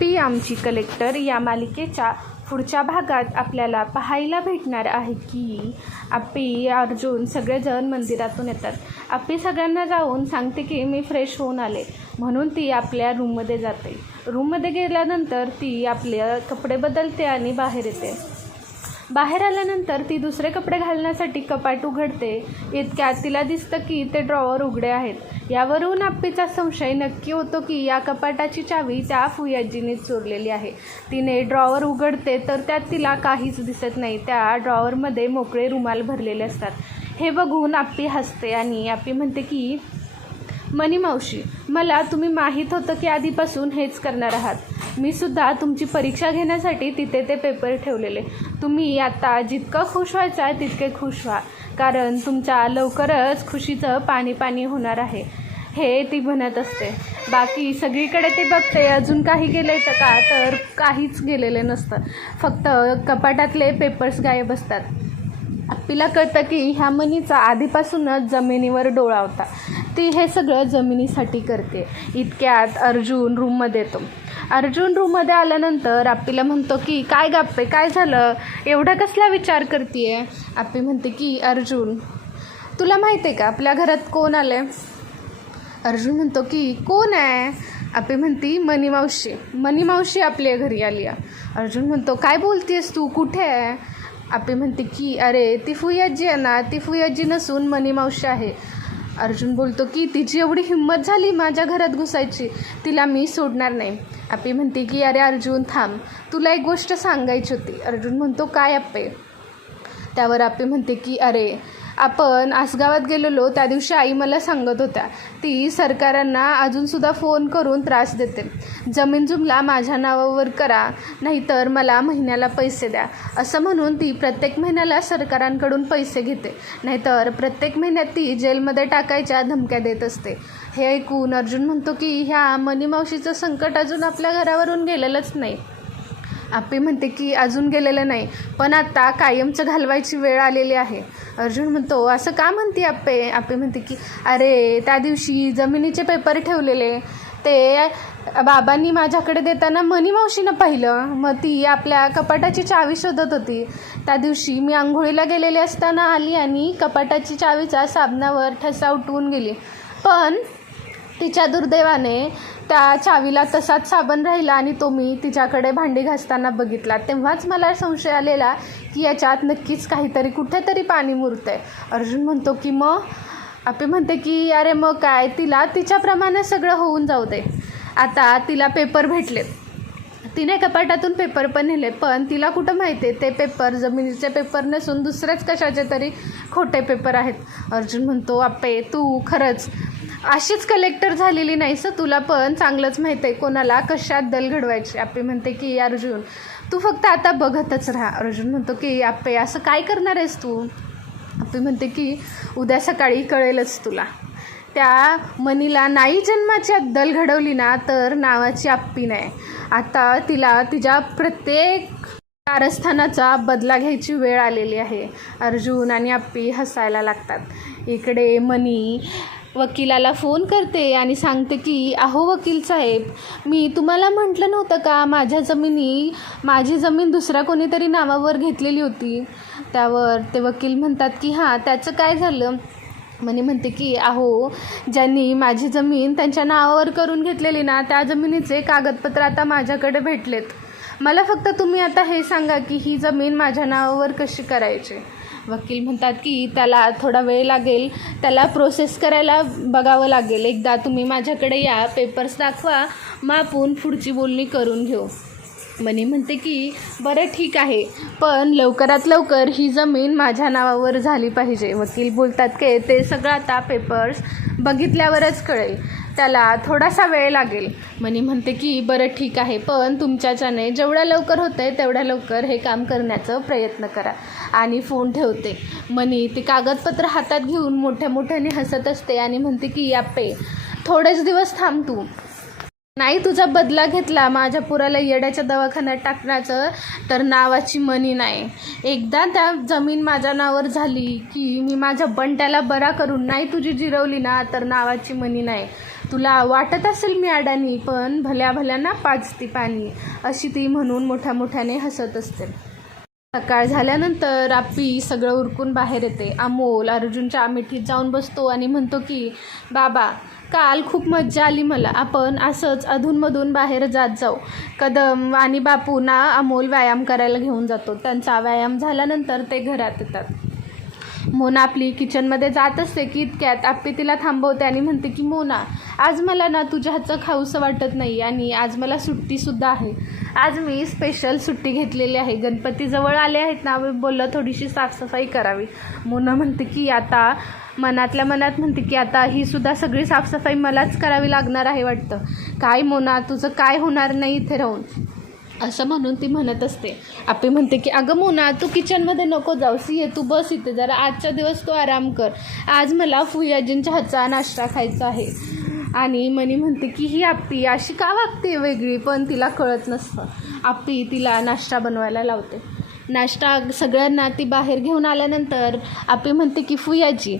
P आमची collector या मालिकेच्या पुढच्या भागात आपल्याला पाहायला भेटणार आहे की आपी अर्जुन सगळेजण मंदिरातून येतात. आपी सगळ्यांना जाऊन सांगते की मी फ्रेश होऊन आले. म्हणून ती आपल्या रूममध्ये जाते. रूममध्ये गेल्यानंतर ती आपले कपडे बदलते आणि बाहेर येते. बाहेर आल्यानंतर ती दुसरे कपडे घालण्यासाठी कपाट उघडते. इतक्यात तिला दिसतं की ते ड्रॉवर उघडे आहेत. यावरून आप्पीचा संशय नक्की होतो की या कपाटाची चावी त्या फुयाजीने चोरलेली आहे. तिने ड्रॉवर उघडते तर त्यात तिला काहीच दिसत नाही. त्या ड्रॉवरमध्ये मोकळे रुमाल भरलेले असतात. हे बघून आप्पी हसते आणि आप्पी म्हणते की मनी मावशी मला तुम्ही माहीत होतं की आधीपासून हेच करणार आहात. मी सुद्धा तुमची परीक्षा घेण्यासाठी तिथे ते पेपर ठेवलेले. तुम्ही आता जितकं खुश व्हायचं तितके खुश व्हा. कारण तुमच्या लवकरच खुशीचं पाणी पाणी होणार आहे. हे ती म्हणत असते. बाकी सगळीकडे ते बघते. अजून काही गेले तर का? तर काहीच गेलेलं नसतं. फक्त कपाटातले पेपर्स गायब असतात. आपल्याला कळतं की ह्या मनीचा आधीपासूनच जमिनीवर डोळा होता. ती हे सगळं जमिनीसाठी करते. इतक्यात अर्जुन रूममध्ये येतो. अर्जुन रूममध्ये आल्यानंतर आपीला म्हणतो की काय गाप्पे काय झालं? एवढा कसला विचार करते आपी म्हणते की अर्जुन तुला माहिती आहे का आपल्या घरात कोण आलं आहे अर्जुन म्हणतो की कोण आहे? आपे म्हणती मनीमावशी मावशी. मावशी आपल्या घरी आली आहे अर्जुन म्हणतो काय बोलतेस तू? कुठे आहे? आपे म्हणते की अरे ती फुयाजी आहे ना ती फुयाजी नसून मनीमावशी आहे. अर्जुन बोलतो की तिची एवढी हिंमत झाली माझ्या घरात घुसायची. तिला मी सोडणार नाही. आपी म्हणते की अरे अर्जुन थांब. तुला एक गोष्ट सांगायची होती. अर्जुन म्हणतो काय आप्पे त्यावर आपी म्हणते की अरे आपण आसगावात गेलेलो त्या दिवशी आई मला सांगत होत्या ती सरकारांना अजूनसुद्धा फोन करून त्रास देते. जमीन जुमला माझ्या नावावर करा नाहीतर मला महिन्याला पैसे द्या. असं म्हणून ती प्रत्येक महिन्याला सरकारांकडून पैसे घेते. नाहीतर प्रत्येक महिन्यात ती जेलमध्ये टाकायच्या धमक्या देत असते. हे ऐकून अर्जुन म्हणतो की ह्या मनी मावशीचं संकट अजून आपल्या घरावरून गेलेलंच नाही. आपे म्हणते की अजून गेलेलं नाही पण आता कायमचं घालवायची वेळ आलेली आहे. अर्जुन म्हणतो असं का म्हणते आप्पे आपे म्हणते की अरे त्या दिवशी जमिनीचे पेपर ठेवलेले. ते बाबांनी माझ्याकडे देताना मनी मावशीनं पाहिलं. मग ती आपल्या कपाटाची चावी शोधत होती. त्या दिवशी मी आंघोळीला गेलेली असताना आली आणि कपाटाची चावीचा साबणावर ठसा उठवून गेली. पण तिच्या दुर्दैवाने त्या चावीला तसाच साबण राहिला आणि तो मी तिच्याकडे भांडी घासताना बघितला. तेव्हाच मला संशय आलेला की याच्यात नक्कीच काहीतरी कुठेतरी पाणी मुरतं आहे अर्जुन म्हणतो की मग? आपे म्हणते की अरे मग काय तिला तिच्याप्रमाणे सगळं होऊन जाऊ दे. आता तिला पेपर भेटले. तिने कपाटातून पेपर पण नेले पण तिला कुठं माहिती आहे? ते पेपर जमिनीचे पेपर नसून दुसरेच कशाचे तरी खोटे पेपर आहेत. अर्जुन म्हणतो आपे तू खरंच अशीच कलेक्टर झालेली नाही सर तुला पण चांगलंच माहीत आहे कोणाला कशात दल घडवायची. आपे म्हणते की अर्जुन तू फक्त आता बघतच राहा. अर्जुन म्हणतो की आपे असं काय करणार आहेस तू? आपे म्हणते की उद्या सकाळी कळेलच तुला. त्या मनीला नाही जन्माची अद्दल घडवली ना तर नावाची आप्पी नाही. आता तिला तिच्या प्रत्येक कारस्थानाचा बदला घ्यायची वेळ आलेली आहे. अर्जुन आणि आप्पी हसायला लागतात. इकडे मनी वकिलाला फोन करते आणि सांगते की अहो वकील साहेब मी तुम्हाला म्हटलं नव्हतं का माझ्या जमिनी माझी जमीन दुसऱ्या कोणीतरी नावावर घेतलेली होती. त्यावर ते वकील म्हणतात की हां त्याचं काय झालं? म्हणे म्हणते की अहो ज्यांनी माझी जमीन त्यांच्या नावावर करून घेतलेली ना त्या जमिनीचे कागदपत्र आता माझ्याकडे भेटलेत. मला फक्त तुम्ही आता हे सांगा की ही जमीन माझ्या नावावर कशी करायची? वकील म्हणतात की त्याला थोडा वेळ लागेल त्याला प्रोसेस करायला बघावं लागेल. एकदा तुम्ही माझ्याकडे या पेपर्स दाखवा मग आपण पुढची बोलणी करून घेऊ. मनी म्हणते की बरं ठीक आहे पण लवकरात लवकर ही जमीन माझ्या नावावर झाली पाहिजे. वकील बोलतात की ते सगळं आता पेपर्स बघितल्यावरच कळेल. त्याला थोडासा वेळ लागेल. मनी म्हणते की बरं ठीक आहे पण तुमच्याच्याने जेवढ्या लवकर होतं आहे तेवढ्या लवकर हे काम करण्याचा प्रयत्न करा. आणि फोन ठेवते. मनी ते कागदपत्र हातात घेऊन मोठ्या मोठ्याने हसत असते आणि म्हणते की याप्पे थोडेच दिवस थांब तू. नाही तुझा बदला घेतला माझ्या पुराला येड्याच्या दवाखान्यात टाकण्याचं तर नावाची मनी नाही. एकदा त्या जमीन माझ्या नावावर झाली की मी माझ्या बंट्याला बरा करून नाही तुझी जिरवली ना तर नावाची मनी नाही. तुला वाटत असेल मी अडाणी पण भल्या भल्यांना पाजती पाणी. अशी ती म्हणून मोठ्या मोठ्याने हसत असते. सकाळ झाल्यानंतर आपी सगळं उरकून बाहेर येते. अमोल अर्जुनच्या मिठीत जाऊन बसतो आणि म्हणतो की बाबा काल खूप मज्जा आली मला. आपण असंच अधूनमधून बाहेर जात जाऊ. कदम आणि बापूंना अमोल व्यायाम करायला घेऊन जातो. त्यांचा व्यायाम झाल्यानंतर ते घरात येतात. मोना आपली किचनमध्ये जात असते की इतक्यात आप्पी तिला थांबवते आणि म्हणते की मोना आज मला ना तुझ्या हातचं खाऊसं वाटत नाही आणि आज मला सुट्टीसुद्धा आहे. आज मी स्पेशल सुट्टी घेतलेली आहे. गणपतीजवळ आले आहेत ना मी बोललं थोडीशी साफसफाई करावी. मोना म्हणते की आता मनातल्या मनात म्हणते की आता ही सुद्धा सगळी साफसफाई मलाच करावी लागणार आहे वाटतं. काय मोना तुझं काय होणार नाही इथे राहून? असं म्हणून ती म्हणत असते. आपी म्हणते की अगं मोना तू किचनमध्ये नको जाऊस ये तू बस इथे. जरा आजचा दिवस तू आराम कर. आज मला फुयाजींच्या हातचा नाश्ता खायचा आहे. आणि मनी म्हणते की ही आप्पी अशी का वागते वेगळी? पण तिला कळत नसतं. आप्पी तिला नाश्ता बनवायला लावते. नाश्ता सगळ्यांना ती बाहेर घेऊन आल्यानंतर आप्पी म्हणते की फुयाजी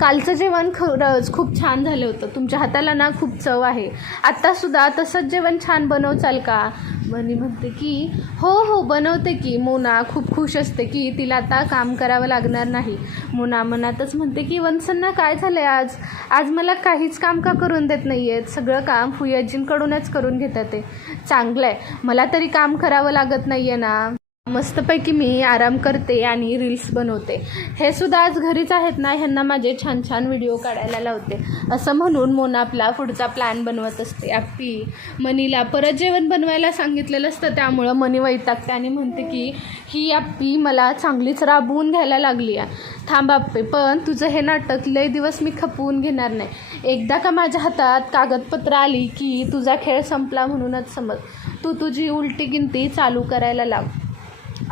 कालचं जेवण खरंच खूप छान झालं होतं. तुमच्या हाताला ना खूप चव आहे. आत्तासुद्धा तसंच जेवण छान बनवचाल का? मनी म्हणते की हो हो बनवते की. मोना खूप खुश असते की तिला आता काम करावं लागणार नाही. मोना मनातच म्हणते की वंसंना काय झालं आहे आज? आज मला काहीच काम का करून देत नाही आहेत सगळं काम फुयाजींकडूनच करून घेतात ते. चांगलं आहे मला तरी काम करावं लागत नाही आहे ना. मस्तपैकी मी आराम करते आणि रील्स बनवते. हे सुद्धा आज घरीच आहेत ना ह्यांना माझे छान छान व्हिडिओ काढायला लावते. असं म्हणून मोना आपला पुढचा प्लॅन बनवत असते. आपी मनीला परत जेवण बनवायला सांगितलेलं असतं त्यामुळं मनी वैतागते आणि म्हणते की ही आप्पी मला चांगलीच राबवून घ्यायला लागली आहे. थांब आप्पे पण तुझं हे नाटक लय दिवस मी खपवून घेणार नाही. एकदा का माझ्या हातात कागदपत्र आली की तुझा खेळ संपला म्हणूनच समज. तू तुझी उलटी गिनती चालू करायला लाव.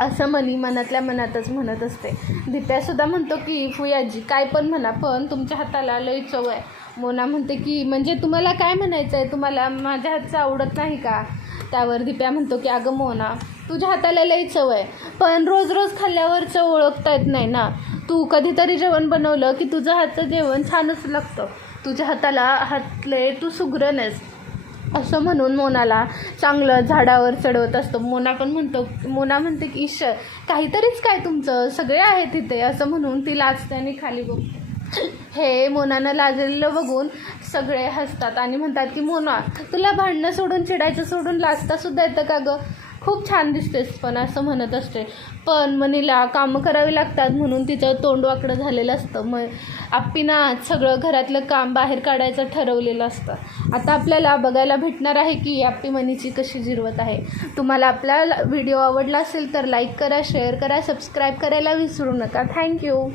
असं मनी मनातल्या मनातच म्हणत असते. दिप्यासुद्धा म्हणतो की फुयाजी काय पण म्हणा पण तुमच्या हाताला लय चव आहे. मोना म्हणते की म्हणजे तुम्हाला काय म्हणायचं आहे? तुम्हाला माझ्या हातचं आवडत नाही का? त्यावर दिप्या म्हणतो की अगं मोना तुझ्या हाताला लई चव आहे पण रोज रोज खाल्ल्यावर चव ओळखता येत नाही ना. तू कधीतरी जेवण बनवलं की तुझं हातचं जेवण छानच लागतं. तुझ्या हाताला हातले तू सुग्रण आहेस असं म्हणून मोनाला चांगलं झाडावर चढवत असतो. मोना पण म्हणतो मोना म्हणते की ईश्वर काहीतरीच काय तुमचं? सगळे आहे तिथे असं म्हणून ती लाजते आणि खाली बघते. हे मोनानं लाजलेलं बघून सगळे हसतात आणि म्हणतात की मोना तुला भांडणं सोडून चिडायचं सोडून लाजता सुद्धा येतं का गं? खूप छान दिसतेस पण असं म्हणत असते. पण मनीला कामं करावी लागतात म्हणून तिचं तोंड वाकडं झालेलं असतं. मग आप्पीना सगळं घरातलं काम बाहेर काढायचं ठरवलेलं असतं. आता आपल्याला बघायला भेटणार आहे की आप्पी मनीची कशी जिरवत आहे. तुम्हाला आपला व्हिडिओ आवडला असेल तर लाईक करा शेअर करा सबस्क्राईब करायला विसरू नका. थँक्यू